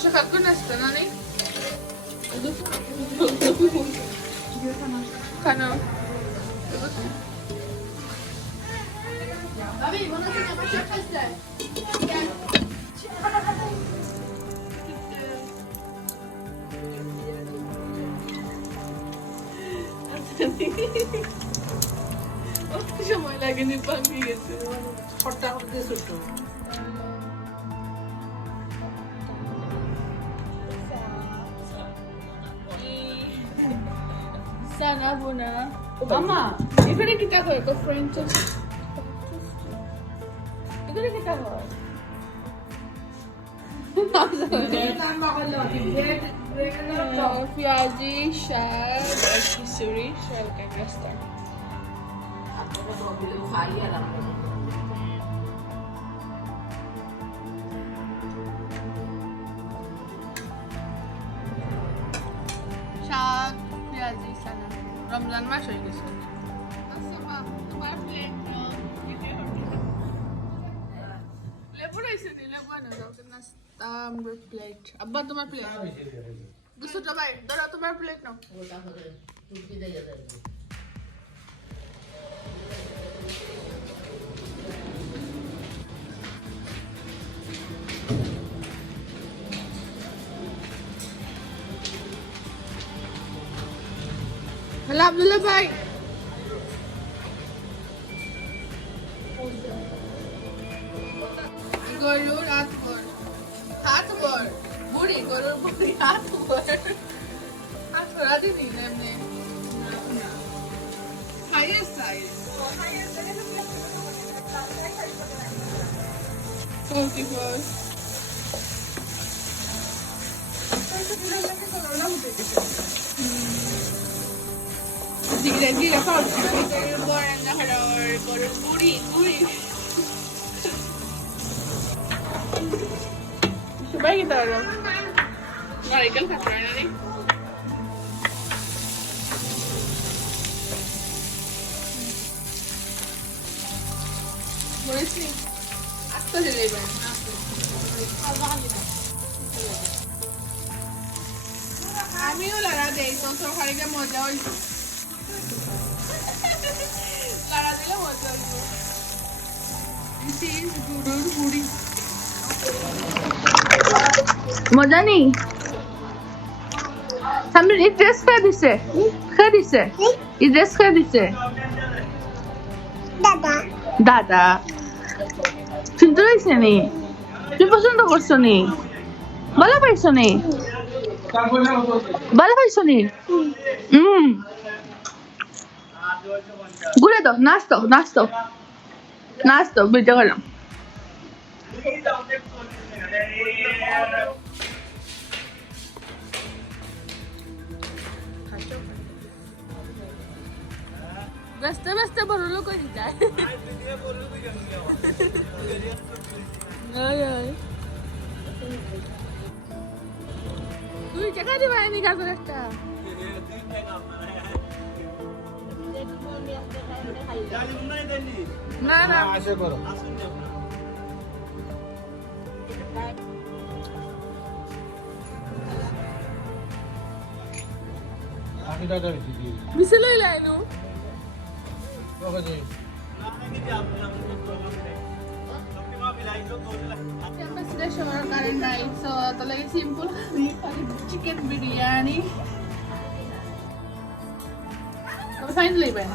Sakatkun nasta na ni. Kano? Babi, bana sen yapacak mısın? Gel. Bakit সময় লাগে নি ভাঙি গেছে খট্টা করতে ছোট Sana buna. Mama, এখানে কি টাকা হয়? ফ্রেঞ্চ। এখানে কি টাকা হয়? Piazi, shad, kisuri, shad ka gasta. আপনারা তো বলে খাই আর আমরা Shad, piazi, sana. Ramzan মাস হয়ে গেছে। তোমার প্লেট নাও। লেবু রয়েছে নি, লেবু আনো যাও তো নাস্তা আমার প্লেট। আব্বা তোমার প্লেট। দুশোটা ভাই, ধরো তোমার প্লেট নাও। ওটা করে টুকি দিয়ে যাবে হ্যালো আব্দুল্লাহ ভাই। গরুর হাত ভর বুড়ি গরুর বুড়ি হাত ভর রাধি দিন এমনি হাইয়ের size 44 Dire forte, buona con il puri. Coba kita dong. Nggak ikan kacangnya nih. Boleh sih. Asta deh ben. আমিও লড়া দেই তো সকালে মজা হইল লড়া দিলে মজা হইল গরুর বুড়ি মজা নেই সামনে এই ড্রেস খেয়ে দিছে এই ড্রেস খেয়ে দিছে দাদা সুন্দর হয়েছে নি তুমি পছন্দ করছো নি ভালো পাইছো নি ভালো পাইছো নি ঘুরে দাও নাচ তো বুঝতে পারলাম ব্যস্তে ব্যস্তে বড় লোক হয়ে যায় তুই টাকা দিবা নি গাছের একটা না না আশা করো আমি দাদা বিসলে Lino okay G simple chicken biryani. Finally, Ben.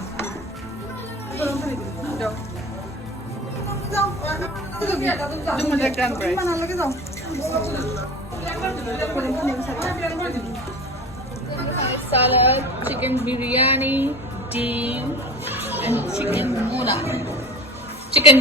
Salad, chicken biryani, tea, and chicken muna. Chicken.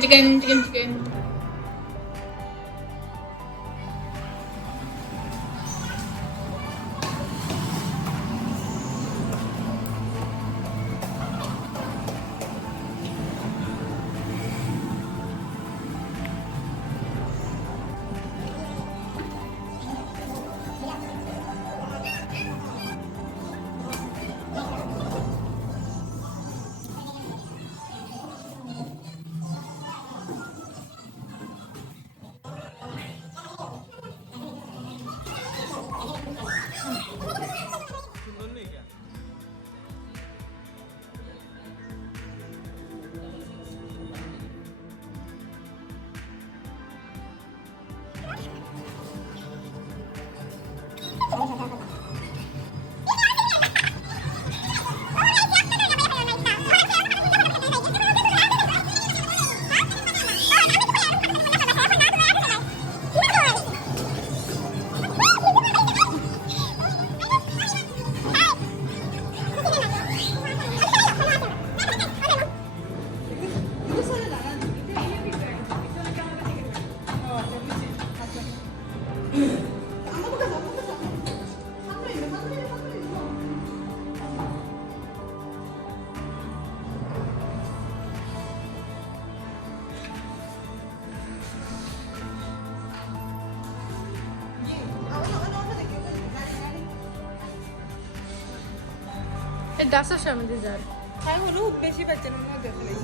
Dasar siya mag-dessert. Kaya hulu, beshi bache nung mga gagawin.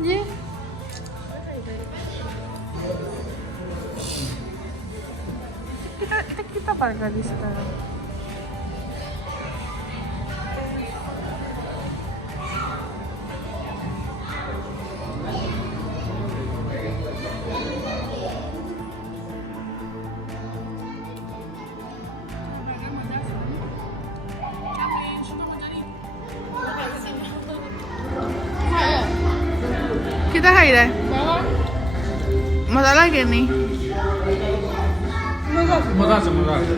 Yeah. Kita parga lista. Kita खाई रहे मजा लगे नहीं मजा আছে मजा আছে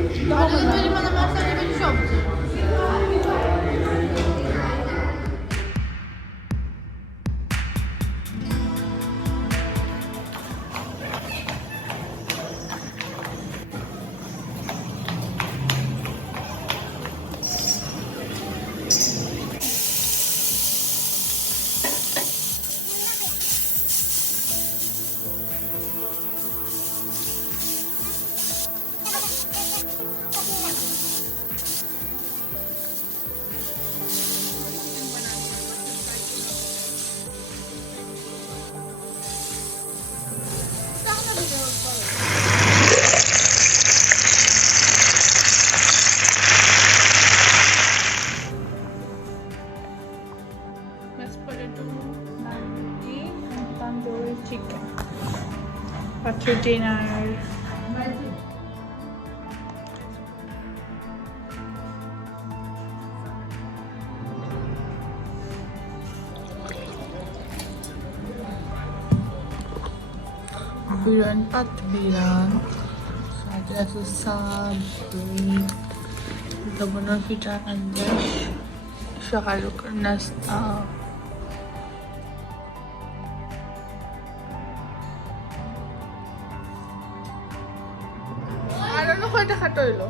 chicken. What's your dinner? Biran at biran. Saja susah beri. Kita benar kita anda. Syakal kernas ano ko nakatoilo?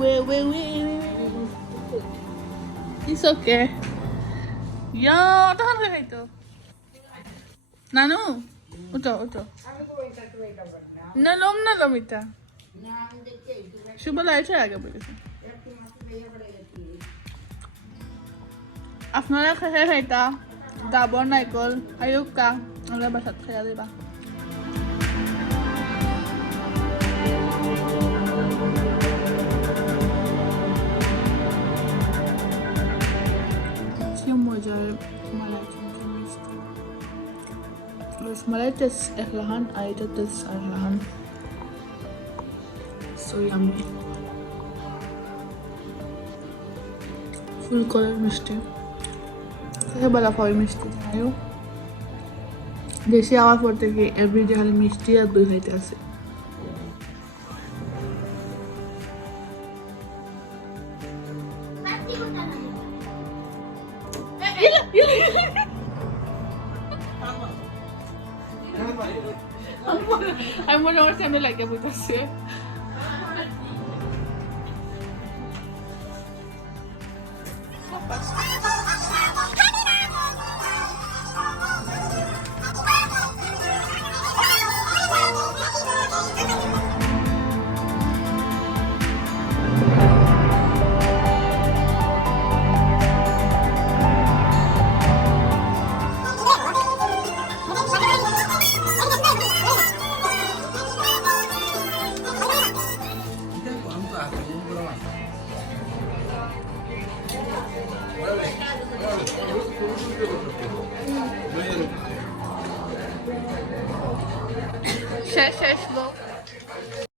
Wait. It's okay. Yo, tahan ka ito. Nano? Uto. Nalom ita. Shubala ito aga boleh. আপনারা খেয়ে খাইতা ডাবর নাইকল আয়ুকা আমরা বাসাত খাইয়া দিবা কি মজার মালাই কিন্তু মিষ্টি rasmalai test একলাহান আর এটা টেস্ট একলাহান সো ইয়ামি ফুল কালার মিষ্টি Saya bala pawi misti tayo. Desi awal porte ki everyday hali misti আর দই খাইতে আছে আমি মনে হচ্ছে আমি লাগে বুঝতেছি শেষ লোক